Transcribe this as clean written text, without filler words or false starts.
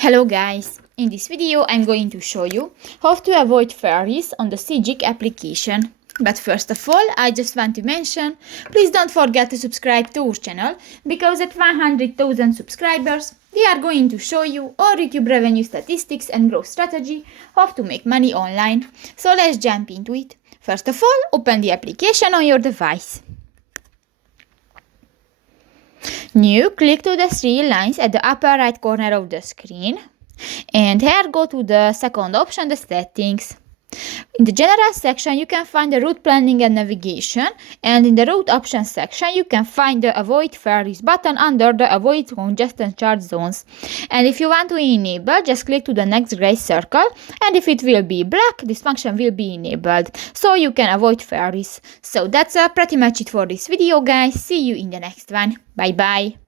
Hello guys! In this video I'm going to show you how to avoid ferries on the Sygic application. But first of all, I just want to mention, please don't forget to subscribe to our channel, because at 100,000 subscribers we are going to show you all YouTube revenue statistics and growth strategy, how to make money online. So let's jump into it. First of all, open the application on your device. New, click to the three lines at the upper right corner of the screen, and here go to the second option, the settings. In the general section you can find the route planning and navigation, and in the route options section you can find the avoid ferries button under the avoid congestion charge zones. And if you want to enable, just click to the next gray circle, and if it will be black, this function will be enabled, so you can avoid ferries. So that's pretty much it for this video guys. See you in the next one. Bye bye.